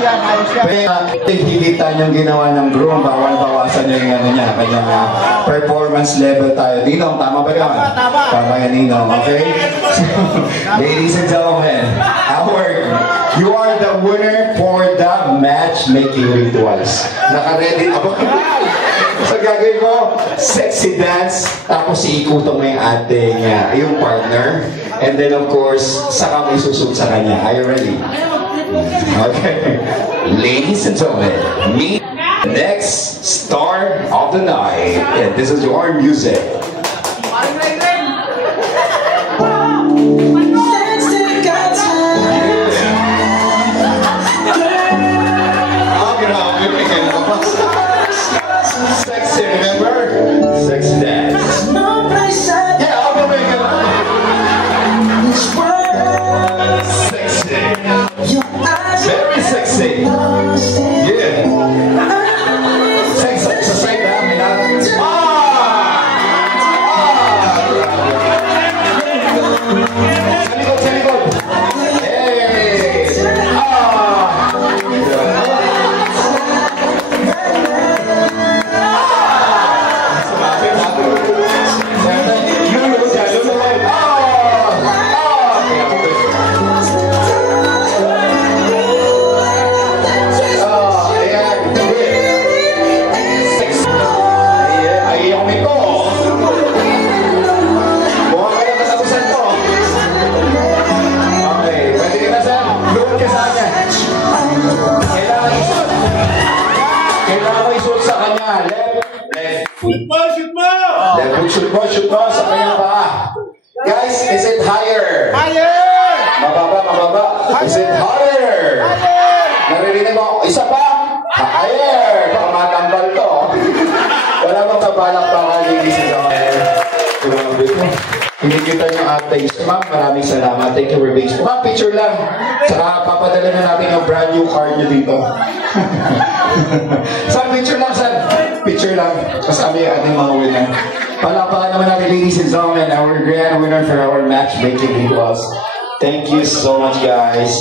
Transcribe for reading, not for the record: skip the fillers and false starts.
Higit-higitan yung ginawa ng groom, bawal-bawasan niya yung ano niya, kanyang performance level tayo. Ninong, tama ba yun? Tama yan, Ninong, okay? So, ladies and gentlemen, you are the winner for the matchmaking rituals. Naka-ready ako. So gagawin mo, sexy dance, tapos iikutan mo yung ating, yung partner, and then of course, saka mo isusog sa kanya. Are you ready? Okay. Ladies and gentlemen, meet the next star of the night. And this is your music. Sexy, remember? Sexy dance. Yeah, I'll make it. Sexy. Very sexy. Yeah. Sexy. Sa side namin na. Sa likod. Hey. Shoot mo sa kanya pa. Guys, is it higher? Higher! Mababa. Is it higher? Naririnig mo? Isa pa? Higher! Baka matambal to. Wala bang kabalak pa ka, ladies and gentlemen? Grabe ko. Hinigitan yung ating ma'am. Maraming salamat. Thank you very much. Ma'am, picture lang. Saka papadala na natin yung brand new card nyo dito. Saan picture lang, saan? Picture lang. Kasama yung ating mga winner. Palapakan naman natin, ladies and gentlemen, our grand winner for our matchmaking rituals. Thank you so much, guys.